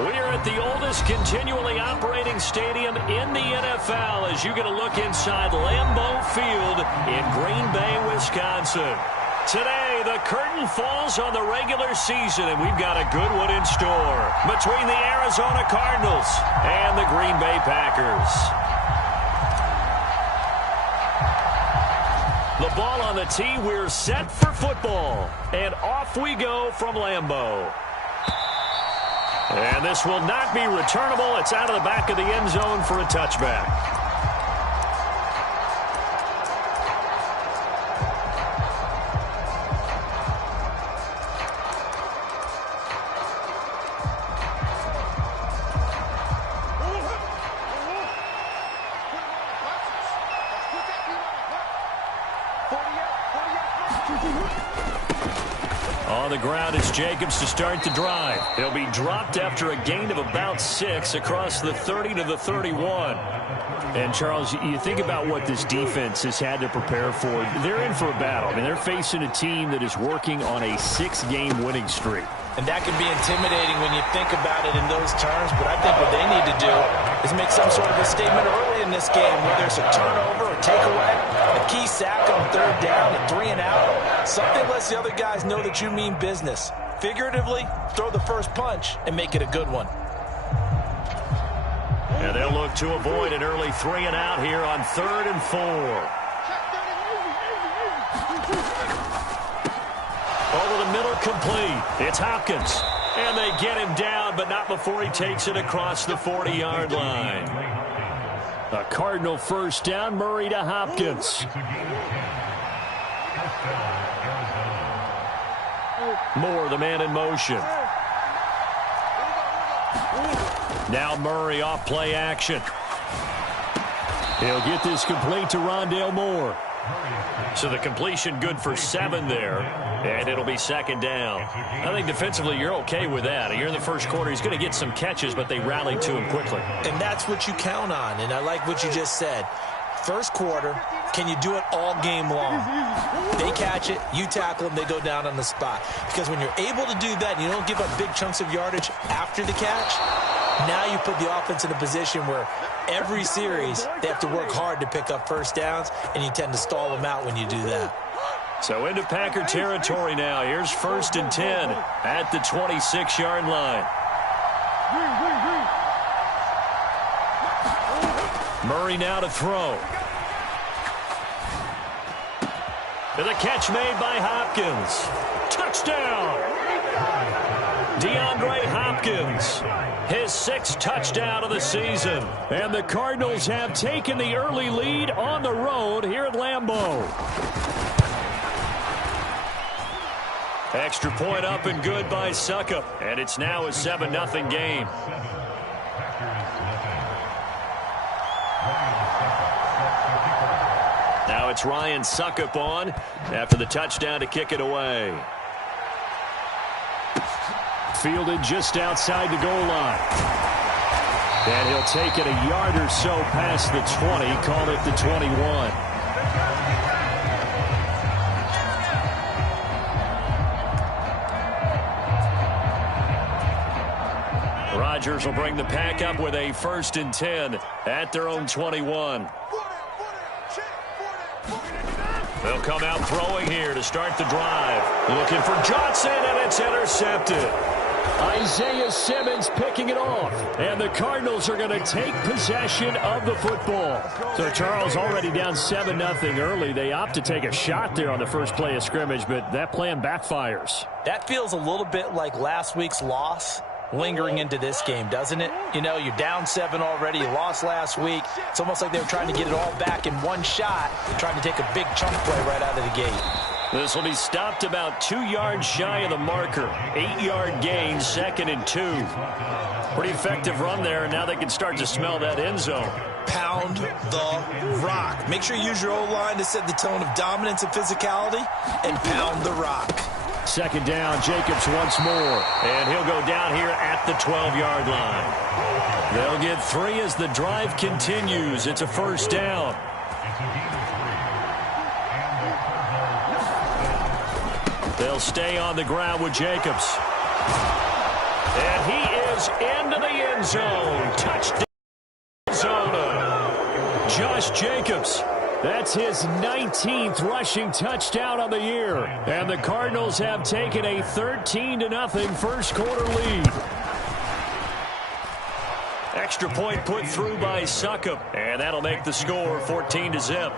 We're at the oldest continually operating stadium in the NFL as you get a look inside Lambeau Field in Green Bay, Wisconsin. Today, the curtain falls on the regular season, and we've got a good one in store between the Arizona Cardinals and the Green Bay Packers. The ball on the tee, we're set for football, and off we go from Lambeau. And this will not be returnable. It's out of the back of the end zone for a touchback. On the ground is Jacobs to start the drive. He'll be dropped after a gain of about 6 across the 30 to the 31. And, Charles, you think about what this defense has had to prepare for. They're in for a battle. I mean, they're facing a team that is working on a 6-game winning streak. And that can be intimidating when you think about it in those terms. But I think what they need to do is make some sort of a statement early in this game, whether it's a turnover or takeaway, a key sack on 3rd down, a 3-and-out. Something lets the other guys know that you mean business. Figuratively, throw the first punch and make it a good one. And they'll look to avoid an early 3-and-out here on 3rd and 4. Over the middle, complete. It's Hopkins. And they get him down, but not before he takes it across the 40-yard line. A Cardinal first down, Murray to Hopkins. Moore, the man in motion. Now Murray off play action. He'll get this complete to Rondale Moore. So the completion good for 7 there, and it'll be 2nd down. I think defensively you're okay with that. Here in the first quarter, he's going to get some catches, but they rallied to him quickly. And that's what you count on, and I like what you just said. First quarter, can you do it all game long? They catch it, you tackle them, they go down on the spot. Because when you're able to do that and you don't give up big chunks of yardage after the catch, now you put the offense in a position where every series they have to work hard to pick up first downs, and you tend to stall them out when you do that. So into Packer territory now. Here's 1st and 10 at the 26-yard line. Murray now to throw. And the catch made by Hopkins. Touchdown! DeAndre Hopkins, his 6th touchdown of the season. And the Cardinals have taken the early lead on the road here at Lambeau. Extra point up and good by Suckup. And it's now a 7-0 game. Now it's Ryan Suckup on after the touchdown to kick it away. Fielded just outside the goal line. And he'll take it a yard or so past the 20, call it the 21. Rodgers will bring the pack up with a 1st and 10 at their own 21. They'll come out throwing here to start the drive. Looking for Johnson, and it's intercepted. Isaiah Simmons picking it off. And the Cardinals are going to take possession of the football. So Charles already down 7-0 early. They opt to take a shot there on the first play of scrimmage, but that plan backfires. That feels a little bit like last week's loss lingering into this game, doesn't it? You know, you're down 7 already. You lost last week. It's almost like they were trying to get it all back in one shot, trying to take a big chunk play right out of the gate. This will be stopped about 2 yards shy of the marker. 8-yard gain, 2nd and 2. Pretty effective run there, and now they can start to smell that end zone. Pound the rock. Make sure you use your O-line to set the tone of dominance and physicality, and pound the rock. 2nd down, Jacobs once more. And he'll go down here at the 12-yard line. They'll get 3 as the drive continues. It's a 1st down. They'll stay on the ground with Jacobs. And he is goes into the end zone. Touchdown, Arizona. Josh Jacobs. That's his 19th rushing touchdown on the year. And the Cardinals have taken a 13-0 first quarter lead. Extra point put through by Succop. And that'll make the score 14-0.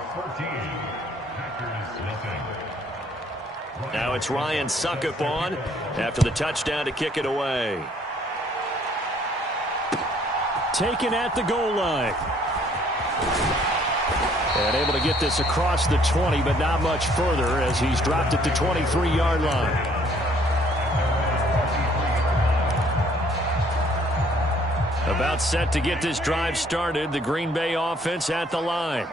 Now it's Ryan Succop on after the touchdown to kick it away. Taken at the goal line. And able to get this across the 20, but not much further as he's dropped it to 23-yard line. About set to get this drive started. The Green Bay offense at the line.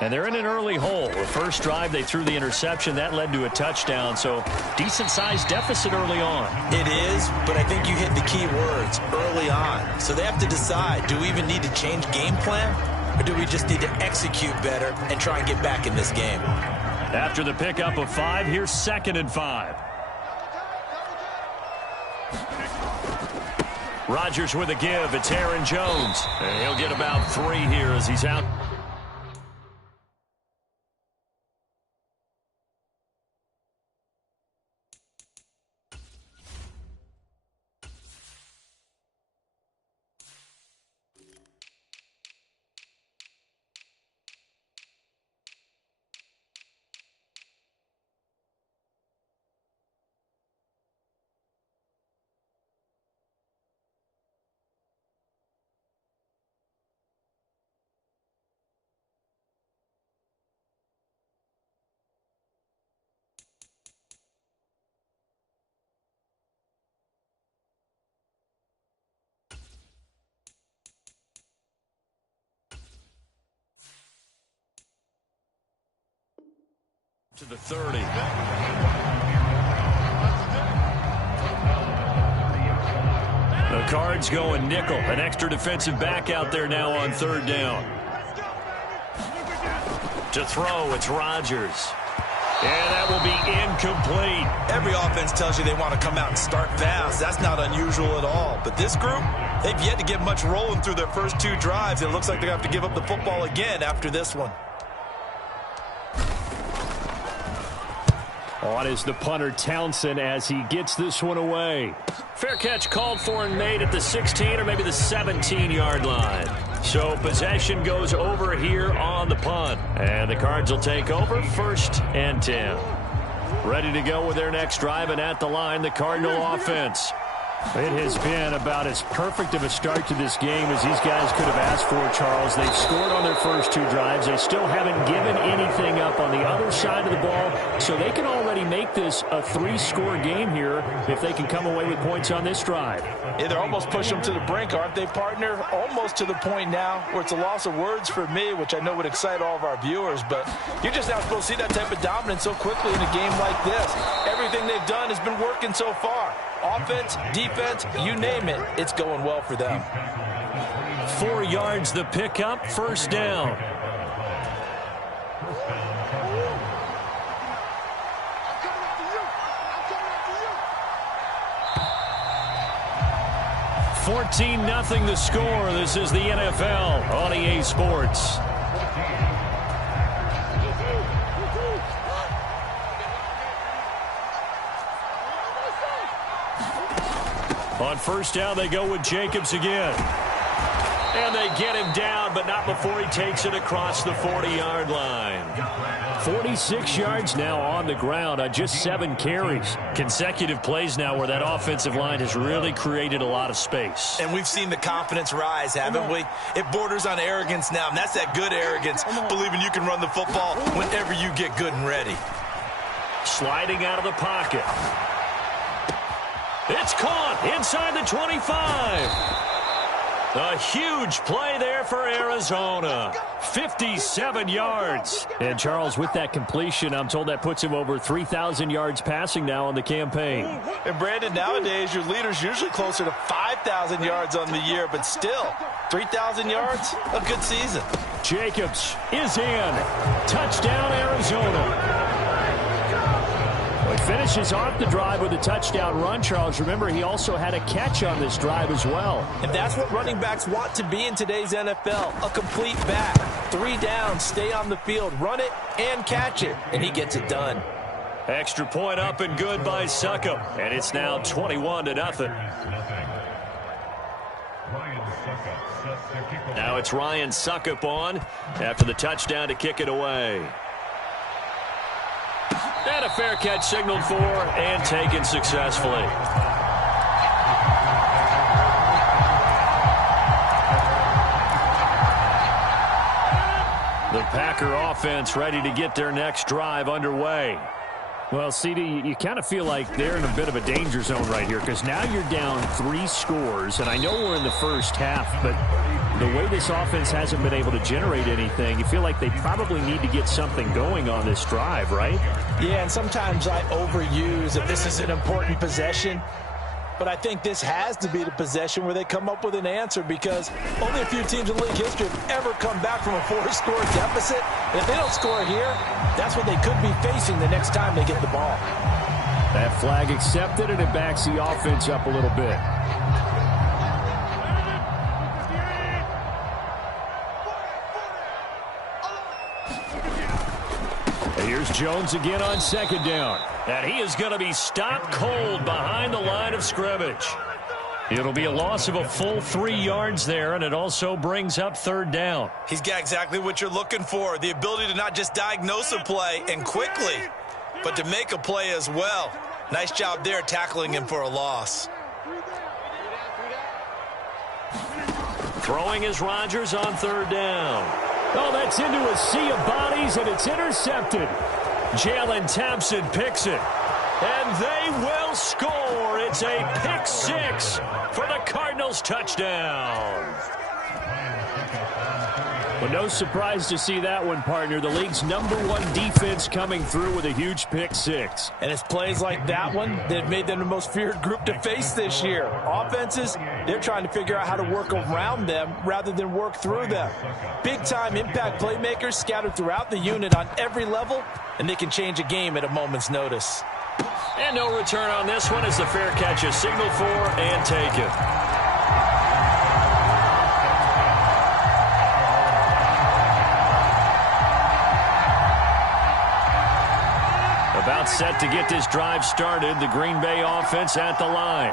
And they're in an early hole. The first drive, they threw the interception. That led to a touchdown, so decent-sized deficit early on. It is, but I think you hit the key words, early on. So they have to decide, do we even need to change game plan, or do we just need to execute better and try and get back in this game? After the pickup of 5, here's 2nd and 5. Rodgers with a give. It's Aaron Jones. And he'll get about 3 here as he's out. To the 30. The Cards going nickel. An extra defensive back out there now on 3rd down. To throw, it's Rodgers. And that will be incomplete. Every offense tells you they want to come out and start fast. That's not unusual at all. But this group, they've yet to get much rolling through their first 2 drives. It looks like they're going to have to give up the football again after this one. On is the punter Townsend as he gets this one away. Fair catch called for and made at the 16 or maybe the 17-yard line. So possession goes over here on the punt. And the Cards will take over 1st and 10. Ready to go with their next drive, and at the line, the Cardinal offense. It has been about as perfect of a start to this game as these guys could have asked for, Charles. They've scored on their first 2 drives. They still haven't given anything up on the other side of the ball, so they can already make this a 3-score game here if they can come away with points on this drive. Yeah, they're almost pushing them to the brink, aren't they, partner? Almost to the point now where it's a loss of words for me, which I know would excite all of our viewers, but you're just not supposed to see that type of dominance so quickly in a game like this. Everything they've done has been working so far. Offense, defense, you name it, it's going well for them. 4 yards the pickup, 1st down. $14-0 the score. This is the NFL on EA Sports. On 1st down, they go with Jacobs again. And they get him down, but not before he takes it across the 40-yard line. 46 yards now on the ground on just 7 carries. Consecutive plays now where that offensive line has really created a lot of space. And we've seen the confidence rise, haven't we? It borders on arrogance now, and that's that good arrogance, believing you can run the football whenever you get good and ready. Sliding out of the pocket. It's caught inside the 25. A huge play there for Arizona. 57 yards. And Charles, with that completion, I'm told that puts him over 3,000 yards passing now on the campaign. And Brandon, nowadays your leader's usually closer to 5,000 yards on the year, but still, 3,000 yards, a good season. Jacobs is in. Touchdown, Arizona. But finishes off the drive with a touchdown run, Charles. Remember, he also had a catch on this drive as well. And that's what running backs want to be in today's NFL, a complete back. 3 downs, stay on the field, run it, and catch it, and he gets it done. Extra point up and good by Succop, and it's now 21-0. Now it's Ryan Succop on after the touchdown to kick it away. And a fair catch signaled for and taken successfully. The Packer offense ready to get their next drive underway. Well, CD, you kind of feel like they're in a bit of a danger zone right here because now you're down 3 scores, and I know we're in the first half, but the way this offense hasn't been able to generate anything, you feel like they probably need to get something going on this drive, right? Yeah, and sometimes I overuse that this is an important possession, but I think this has to be the possession where they come up with an answer because only a few teams in league history have ever come back from a 4-score deficit. And if they don't score here, that's what they could be facing the next time they get the ball. That flag accepted, and it backs the offense up a little bit. Here's Jones again on second down. And he is going to be stopped cold behind the line of scrimmage. It'll be a loss of a full 3 yards there, and it also brings up third down. He's got exactly what you're looking for, the ability to not just diagnose a play and quickly, but to make a play as well. Nice job there tackling him for a loss. Throwing is Rodgers on third down. Oh, that's into a sea of bodies, and it's intercepted. Jalen Thompson picks it. And they will score. It's a pick 6 for the Cardinals touchdown. Well, no surprise to see that one, partner. The league's #1 defense coming through with a huge pick 6. And it's plays like that one that have made them the most feared group to face this year. Offenses, they're trying to figure out how to work around them rather than work through them. Big-time impact playmakers scattered throughout the unit on every level, and they can change a game at a moment's notice. And no return on this one as the fair catch is signaled for and taken. About set to get this drive started, the Green Bay offense at the line.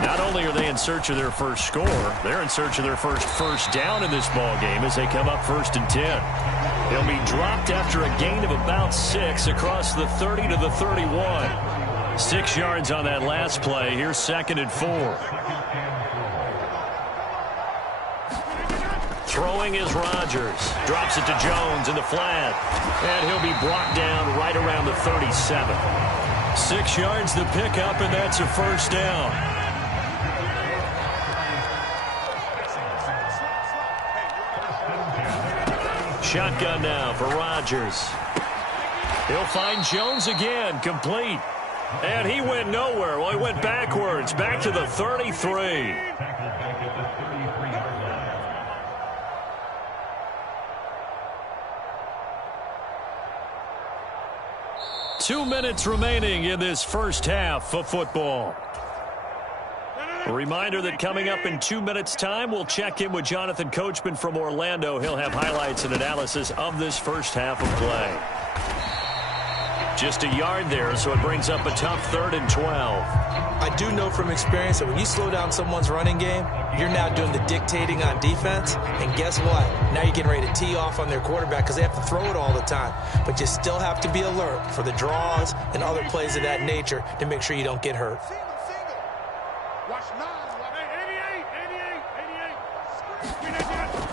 Not only are they in search of their first score, they're in search of their first down in this ball game as they come up 1st and 10. They'll be dropped after a gain of about 6 across the 30 to the 31. 6 yards on that last play. Here's 2nd and 4. Throwing is Rodgers. Drops it to Jones in the flat. And he'll be brought down right around the 37. 6 yards the pickup, and that's a first down. Shotgun now for Rodgers. He'll find Jones again, complete. And he went nowhere. Well, he went backwards, back to the 33. Two minutes remaining in this first half of football. A reminder that coming up in 2 minutes' time, we'll check in with Jonathan Coachman from Orlando. He'll have highlights and analysis of this first half of play. Just a yard there, so it brings up a tough 3rd and 12. I do know from experience that when you slow down someone's running game, you're now doing the dictating on defense. And guess what? Now you're getting ready to tee off on their quarterback because they have to throw it all the time. But you still have to be alert for the draws and other plays of that nature to make sure you don't get hurt.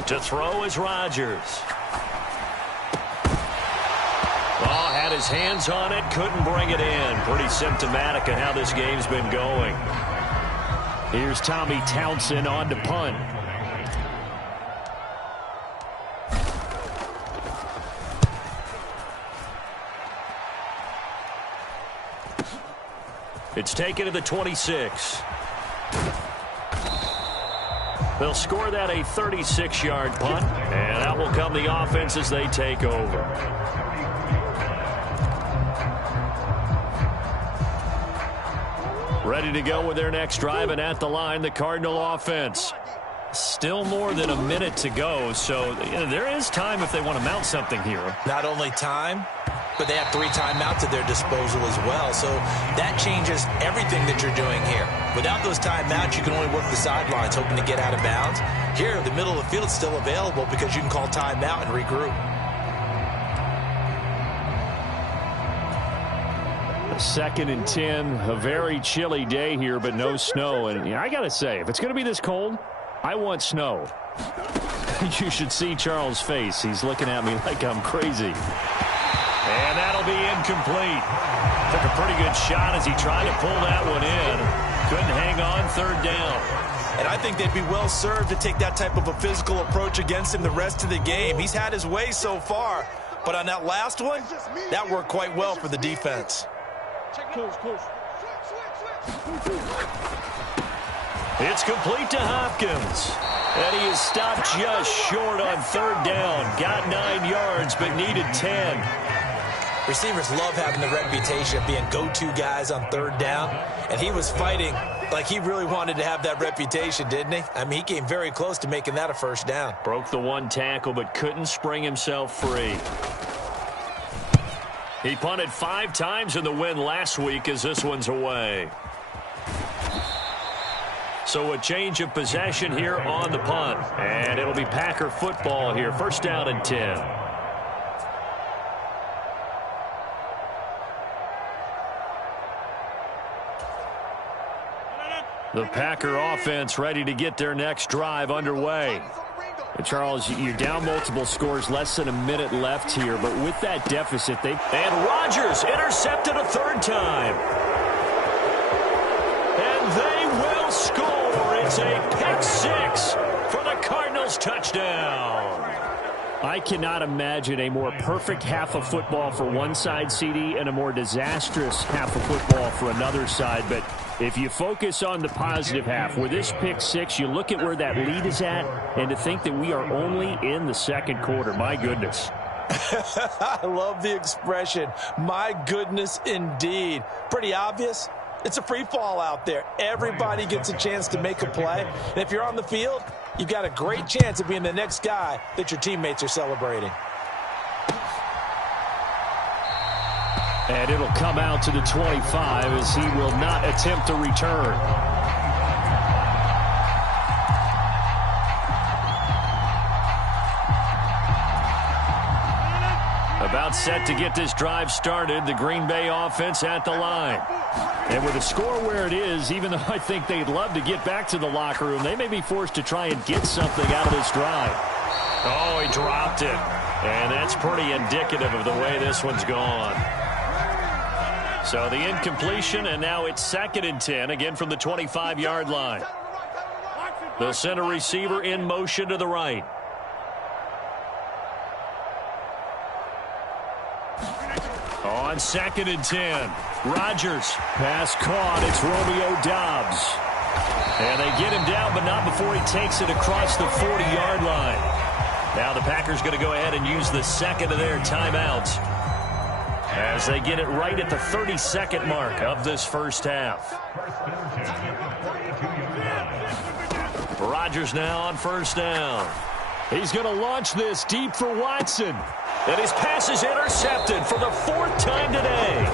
To throw is Rodgers. Oh, had his hands on it, couldn't bring it in. Pretty symptomatic of how this game's been going. Here's Tommy Townsend on to punt. It's taken to the 26. They'll score that a 36-yard punt, and that will come the offense as they take over. Ready to go with their next drive, and at the line, the Cardinal offense. Still more than a minute to go, so there is time if they want to mount something here. Not only time, but they have 3 timeouts at their disposal as well, so that changes everything that you're doing here. Without those timeouts, you can only work the sidelines, hoping to get out of bounds. Here, the middle of the field is still available because you can call timeout and regroup. 2nd and 10, a very chilly day here, but no snow. And I got to say, if it's going to be this cold, I want snow. You should see Charles' face. He's looking at me like I'm crazy. And that'll be incomplete. Took a pretty good shot as he tried to pull that one in. Couldn't hang on 3rd down. And I think they'd be well served to take that type of a physical approach against him the rest of the game. He's had his way so far. But on that last one, that worked quite well for the defense. It's complete to Hopkins. And he is stopped just short on 3rd down. Got 9 yards, but needed 10. Receivers love having the reputation of being go-to guys on 3rd down. And he was fighting like he really wanted to have that reputation, didn't he? I mean, he came very close to making that a 1st down. Broke the 1 tackle, but couldn't spring himself free. He punted 5 times in the win last week as this one's away. So a change of possession here on the punt. And it'll be Packer football here. 1st down and 10. The Packer offense ready to get their next drive underway. And Charles, you're down multiple scores, less than a minute left here, but with that deficit, and Rodgers intercepted a 3rd time. And they will score. It's a pick 6 for the Cardinals touchdown. I cannot imagine a more perfect half of football for one side, CD, and a more disastrous half of football for another side. But if you focus on the positive half, with this pick 6, you look at where that lead is at, and to think that we are only in the 2nd quarter. My goodness. I love the expression. My goodness, indeed. Pretty obvious. It's a free fall out there. Everybody gets a chance to make a play. And if you're on the field, you've got a great chance of being the next guy that your teammates are celebrating. And it'll come out to the 25 as he will not attempt a return. About set to get this drive started, the Green Bay offense at the line. And with the score where it is, even though I think they'd love to get back to the locker room, they may be forced to try and get something out of this drive. Oh, he dropped it. And that's pretty indicative of the way this one's gone. So the incompletion, and now it's 2nd and 10, again from the 25-yard line. The center receiver in motion to the right. On 2nd and 10, Rodgers. Pass caught. It's Romeo Doubs. And they get him down, but not before he takes it across the 40-yard line. Now the Packers going to go ahead and use the 2nd of their timeouts as they get it right at the 32nd mark of this 1st half. Rodgers now on 1st down. He's going to launch this deep for Watson. And his pass is intercepted for the 4th time today.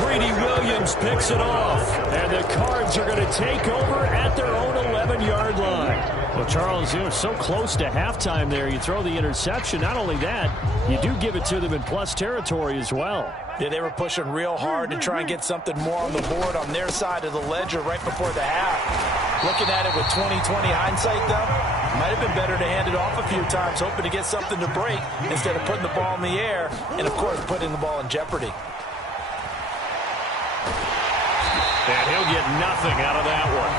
Greedy Williams picks it off. And the Cards are going to take over at their own 11-yard line. Well, Charles, you know, so close to halftime there. You throw the interception. Not only that, you do give it to them in plus territory as well. Yeah, they were pushing real hard to try and get something more on the board on their side of the ledger right before the half. Looking at it with 20/20 hindsight, though, might have been better to hand it off a few times, hoping to get something to break instead of putting the ball in the air and, of course, putting the ball in jeopardy. And he'll get nothing out of that one.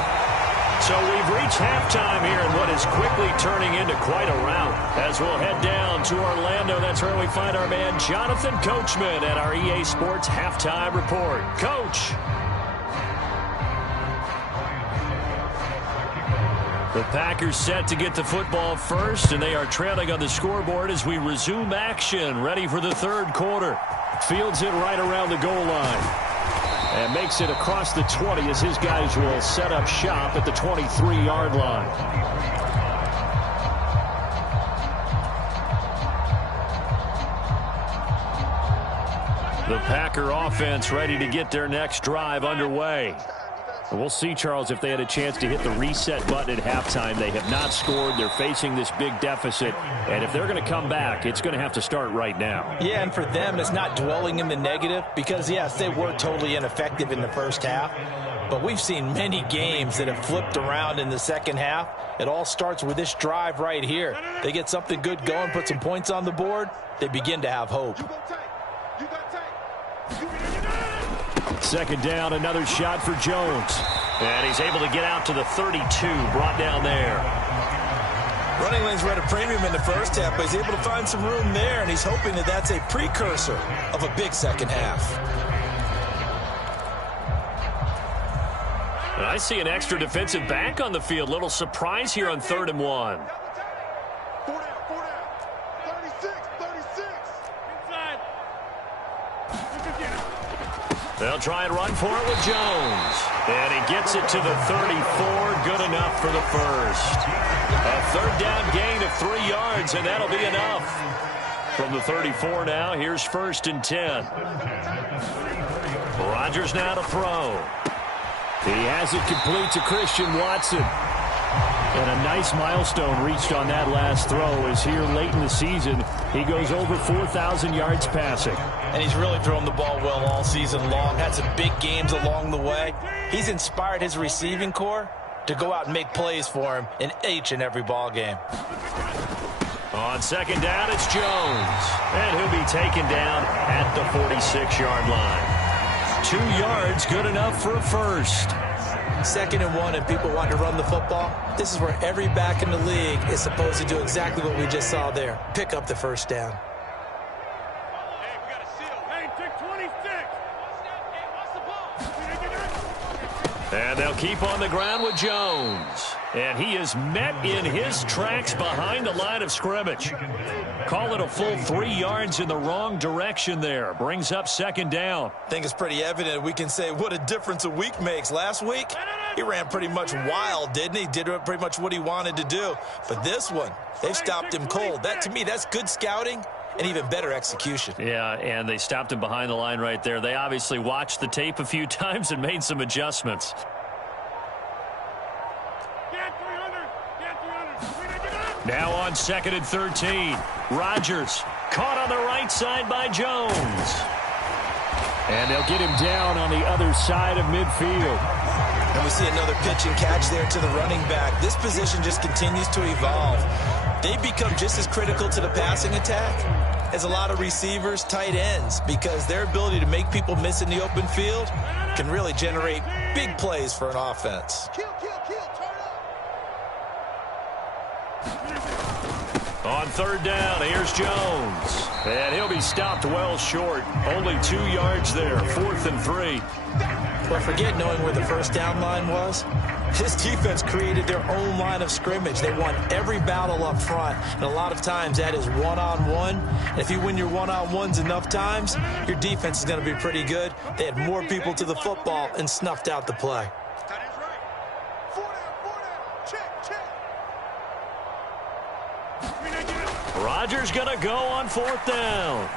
So we've reached halftime here in what is quickly turning into quite a rout. As we'll head down to Orlando, that's where we find our man Jonathan Coachman at our EA Sports Halftime Report. Coach. The Packers set to get the football first, and they are trailing on the scoreboard as we resume action, ready for the 3rd quarter. Fields it right around the goal line. And makes it across the 20 as his guys will set up shop at the 23-yard line. The Packer offense ready to get their next drive underway. We'll see, Charles, if they had a chance to hit the reset button at halftime. They have not scored. They're facing this big deficit. And if they're going to come back, it's going to have to start right now. Yeah, and for them, it's not dwelling in the negative because, yes, they were totally ineffective in the first half. But we've seen many games that have flipped around in the second half. It all starts with this drive right here. They get something good going, put some points on the board, they begin to have hope. Second down, another shot for Jones. And he's able to get out to the 32, brought down there. Running lanes were at a premium in the first half, but he's able to find some room there, and he's hoping that that's a precursor of a big second half. And I see an extra defensive back on the field. Little surprise here on 3rd and 1. They'll try and run for it with Jones. And he gets it to the 34. Good enough for the first. A 3rd down gain of 3 yards, and that'll be enough. From the 34 now, here's 1st and 10. Rodgers now to throw. He has it complete to Christian Watson. And a nice milestone reached on that last throw as here late in the season, he goes over 4,000 yards passing. And he's really thrown the ball well all season long. Had some big games along the way. He's inspired his receiving corps to go out and make plays for him in each and every ball game. On 2nd down, it's Jones. And he'll be taken down at the 46-yard line. 2 yards, good enough for a first. 2nd and 1, and people want to run the football. This is where every back in the league is supposed to do exactly what we just saw there. Pick up the first down. Hey, we got a seal. Hey, take 26. And they'll keep on the ground with Jones. And he is met in his tracks behind the line of scrimmage. Call it a full 3 yards in the wrong direction there. Brings up 2nd down. I think it's pretty evident. We can say what a difference a week makes. Last week, he ran pretty much wild, didn't he? Did pretty much what he wanted to do. But this one, they've stopped him cold. That, to me, that's good scouting and even better execution. Yeah, and they stopped him behind the line right there. They obviously watched the tape a few times and made some adjustments. Now on 2nd and 13. Rodgers caught on the right side by Jones. And they'll get him down on the other side of midfield. And we see another pitch and catch there to the running back. This position just continues to evolve. They become just as critical to the passing attack as a lot of receivers, tight ends, because their ability to make people miss in the open field can really generate big plays for an offense. On 3rd down, here's Jones. And he'll be stopped well short. Only 2 yards there. 4th and 3. But forget knowing where the first down line was. This defense created their own line of scrimmage. They won every battle up front. And a lot of times that is one-on-one. And if you win your one-on-ones enough times, your defense is going to be pretty good. They had more people to the football and snuffed out the play. Rodgers going to go on 4th down.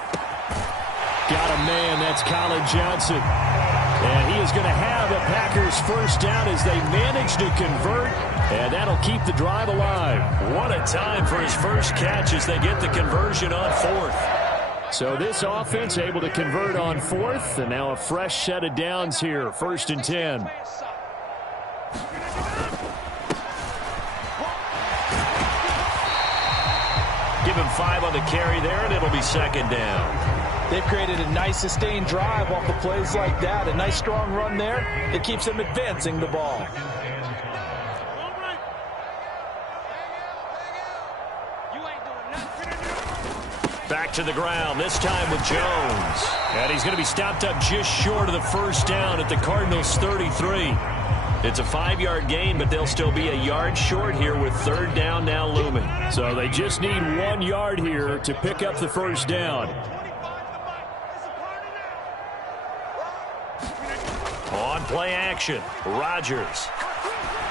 Got a man, that's Colin Johnson. And he is going to have a Packers first down as they manage to convert. And that'll keep the drive alive. What a time for his first catch as they get the conversion on 4th. So this offense able to convert on 4th. And now a fresh set of downs here. 1st and 10. Give him 5 on the carry there, and it'll be 2nd down. They've created a nice sustained drive off of plays like that. A nice strong run there that keeps them advancing the ball. Back to the ground, this time with Jones. And he's going to be stopped up just short of the first down at the Cardinals' 33. It's a 5-yard gain, but they'll still be a yard short here with 3rd down now looming. So they just need 1 yard here to pick up the first down. play action. Rodgers.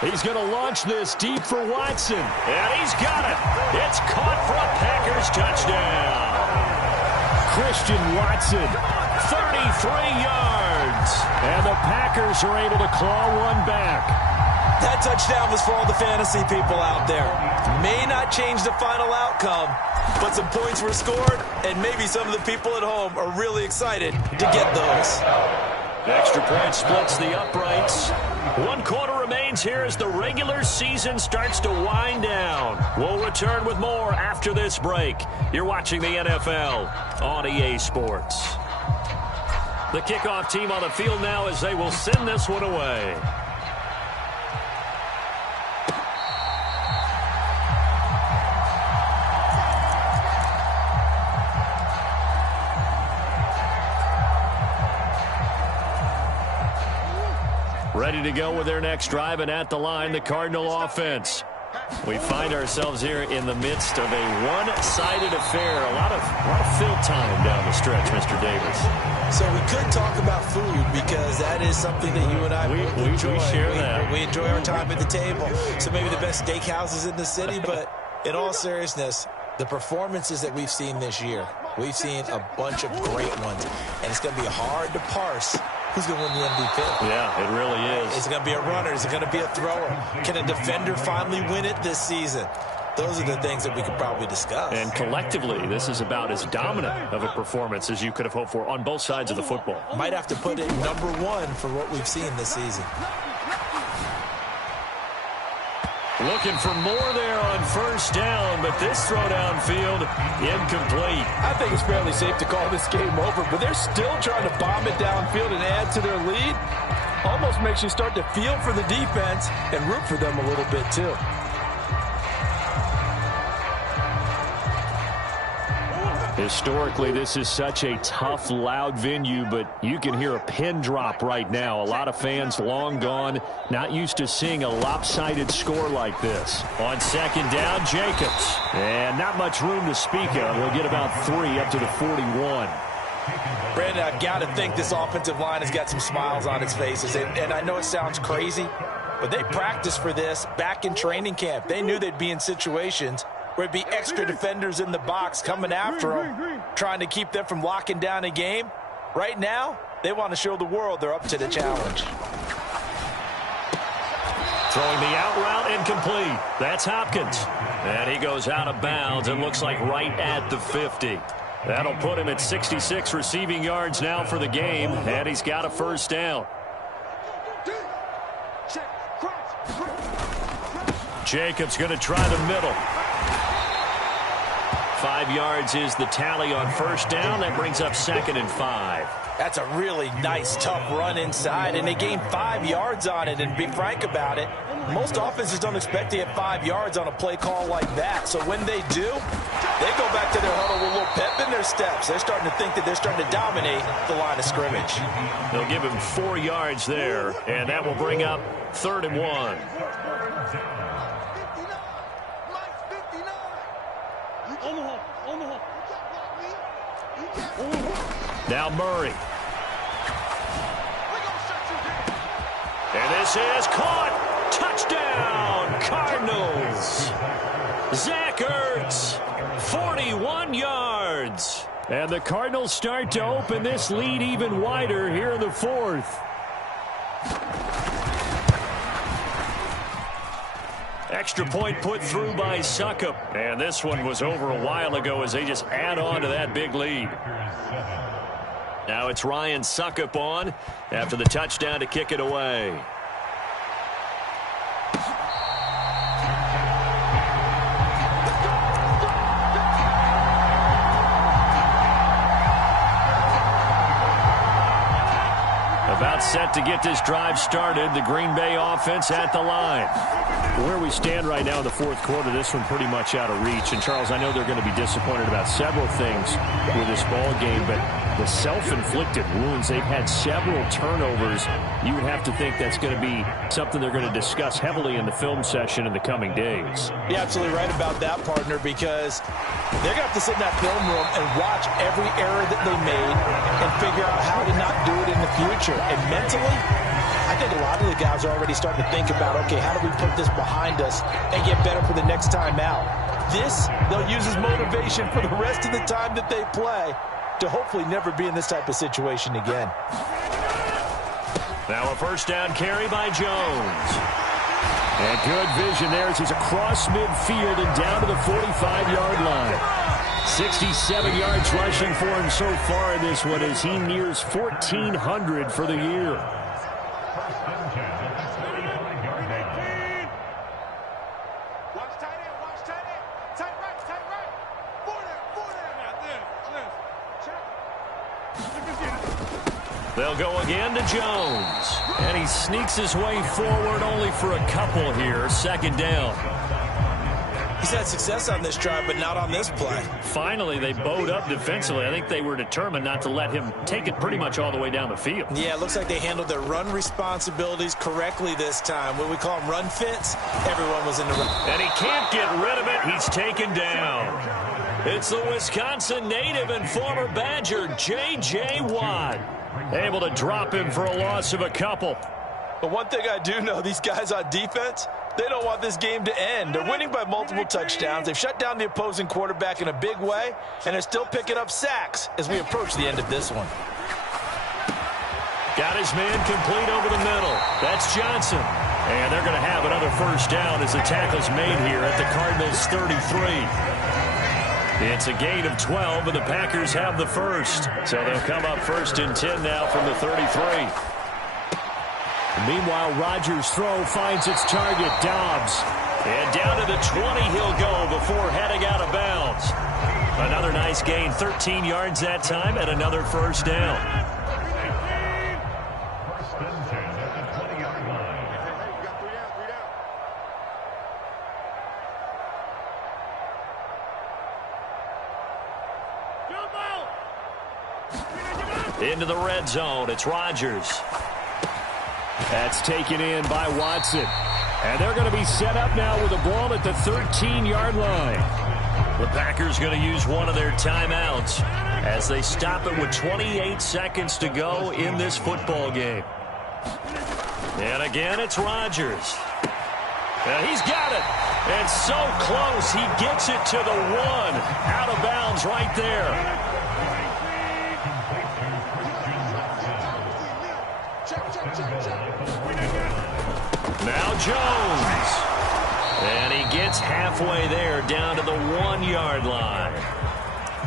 He's going to launch this deep for Watson. And he's got it. It's caught for a Packers touchdown. Christian Watson, 33 yards. And the Packers are able to claw one back. That touchdown was for all the fantasy people out there. May not change the final outcome, but some points were scored, and maybe some of the people at home are really excited to get those. Extra point splits the uprights. 1 quarter remains here as the regular season starts to wind down. We'll return with more after this break. You're watching the NFL on EA Sports. The kickoff team on the field now as they will send this one away. Ready to go with their next drive, and at the line, the Cardinal offense. We find ourselves here in the midst of a one-sided affair. A lot of fill time down the stretch, Mr. Davis. So we could talk about food because that is something that you and I enjoy. We share that. We enjoy our time at the table. So maybe the best steakhouses in the city, but in all seriousness, the performances that we've seen this year, we've seen a bunch of great ones, and it's going to be hard to parse who's going to win the MVP. Yeah, it really is. Is it going to be a runner? Is it going to be a thrower? Can a defender finally win it this season? Those are the things that we could probably discuss. And collectively, this is about as dominant of a performance as you could have hoped for on both sides of the football. Might have to put it number one for what we've seen this season. Looking for more there on first down, but this throw downfield, incomplete. I think it's fairly safe to call this game over, but they're still trying to bomb it downfield and add to their lead. Almost makes you start to feel for the defense and root for them a little bit too. Historically, this is such a tough, loud venue, but you can hear a pin drop right now. A lot of fans long gone, not used to seeing a lopsided score like this. On second down, Jacobs. And not much room to speak of. He'll get about 3 up to the 41. Brandon, I've got to think this offensive line has got some smiles on its faces. And I know it sounds crazy, but they practiced for this back in training camp. They knew they'd be in situations where it'd be extra defenders in the box coming after them, trying to keep them from locking down a game. Right now, they want to show the world they're up to the challenge. Throwing the out route incomplete. That's Hopkins. And he goes out of bounds and looks like right at the 50. That'll put him at 66 receiving yards now for the game, and he's got a first down. Jacobs going to try the middle. 5 yards is the tally on first down. That brings up 2nd and 5. That's a really nice, tough run inside, and they gained 5 yards on it. And to be frank about it, most offenses don't expect to get 5 yards on a play call like that. So when they do, they go back to their huddle with a little pep in their steps. They're starting to think that they're starting to dominate the line of scrimmage. They'll give him 4 yards there, and that will bring up 3rd and 1. Now Murray. And this is caught. Touchdown, Cardinals. Zach Ertz, 41 yards. And the Cardinals start to open this lead even wider here in the 4th. Extra point put through by Succop. And this one was over a while ago as they just add on to that big lead. Now it's Ryan Succop on after the touchdown to kick it away. About set to get this drive started. The Green Bay offense at the line. Where we stand right now in the 4th quarter, this one pretty much out of reach. And, Charles, I know they're going to be disappointed about several things with this ball game, but the self-inflicted wounds, they've had several turnovers. You would have to think that's going to be something they're going to discuss heavily in the film session in the coming days. You're absolutely right about that, partner, because they're going to have to sit in that film room and watch every error that they made and figure out how to not do it in the future. And mentally, I think a lot of the guys are already starting to think about, okay, how do we put this behind us and get better for the next time out? This, they'll use as motivation for the rest of the time that they play to hopefully never be in this type of situation again. Now a first down carry by Jones. And good vision there as he's across midfield and down to the 45-yard line. 67 yards rushing for him so far in this one as he nears 1,400 for the year. They'll go again to Jones. And he sneaks his way forward only for a couple here. Second down. He's had success on this drive, but not on this play. Finally, they bowed up defensively. I think they were determined not to let him take it pretty much all the way down the field. Yeah, it looks like they handled their run responsibilities correctly this time. When we call them run fits, everyone was in the run. And he can't get rid of it. He's taken down. It's the Wisconsin native and former Badger, J.J. Watt. Able to drop him for a loss of a couple. But one thing I do know, these guys on defense, they don't want this game to end. They're winning by multiple touchdowns. They've shut down the opposing quarterback in a big way, and they're still picking up sacks as we approach the end of this one. Got his man complete over the middle. That's Johnson. And they're going to have another first down as the tackle's made here at the Cardinals' 33. It's a gain of 12, and the Packers have the first. So they'll come up first and 10 now from the 33. Meanwhile, Rodgers' throw finds its target, Dobbs. And down to the 20 he'll go before heading out of bounds. Another nice gain, 13 yards that time, and another first down. Into the red zone, it's Rodgers. That's taken in by Watson. And they're going to be set up now with a ball at the 13-yard line. The Packers going to use one of their timeouts as they stop it with 28 seconds to go in this football game. And again, it's Rodgers. And he's got it. And so close, he gets it to the one. Out of bounds right there. Now Jones. And he gets halfway there down to the 1-yard line.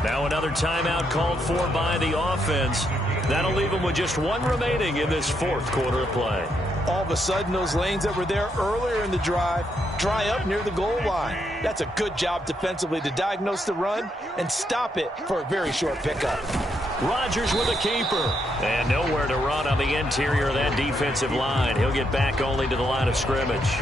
Now another timeout called for by the offense. That'll leave them with just one remaining in this fourth quarter of play. All of a sudden, those lanes that were there earlier in the drive dry up near the goal line. That's a good job defensively to diagnose the run and stop it for a very short pickup. Rodgers with a keeper. And nowhere to run on the interior of that defensive line. He'll get back only to the line of scrimmage.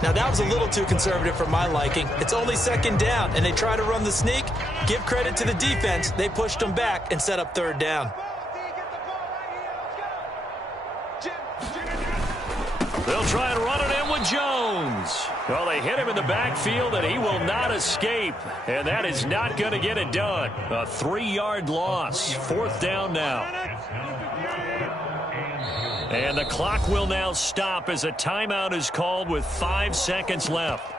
Now, that was a little too conservative for my liking. It's only second down, and they try to run the sneak. Give credit to the defense. They pushed them back and set up third down. They'll try and run it in with Jones. Well, they hit him in the backfield, and he will not escape. And that is not going to get it done. A 3-yard loss. Fourth down now. And the clock will now stop as a timeout is called with 5 seconds left.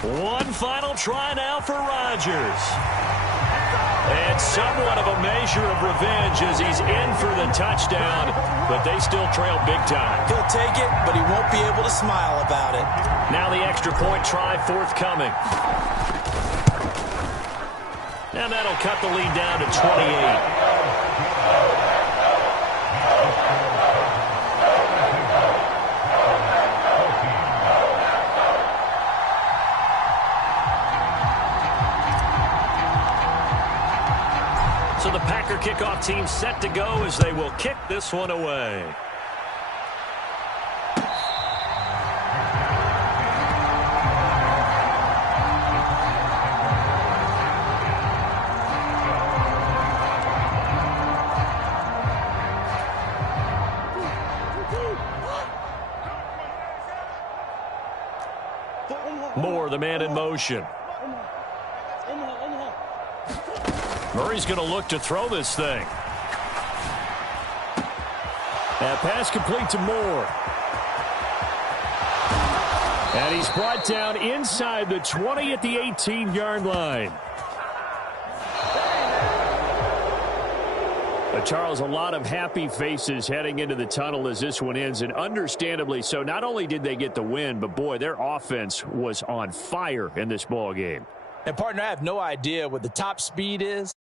One final try now for Rodgers. And somewhat of a measure of revenge as he's in for the touchdown, but they still trail big time. He'll take it, but he won't be able to smile about it. Now the extra point try forthcoming. And that'll cut the lead down to 28. So the Packer kickoff team set to go as they will kick this one away. Moore, the man in motion. Murray's going to look to throw this thing. That pass complete to Moore. And he's brought down inside the 20 at the 18-yard line. Charles, a lot of happy faces heading into the tunnel as this one ends, and understandably so. Not only did they get the win, but, boy, their offense was on fire in this ball game. And, partner, I have no idea what the top speed is.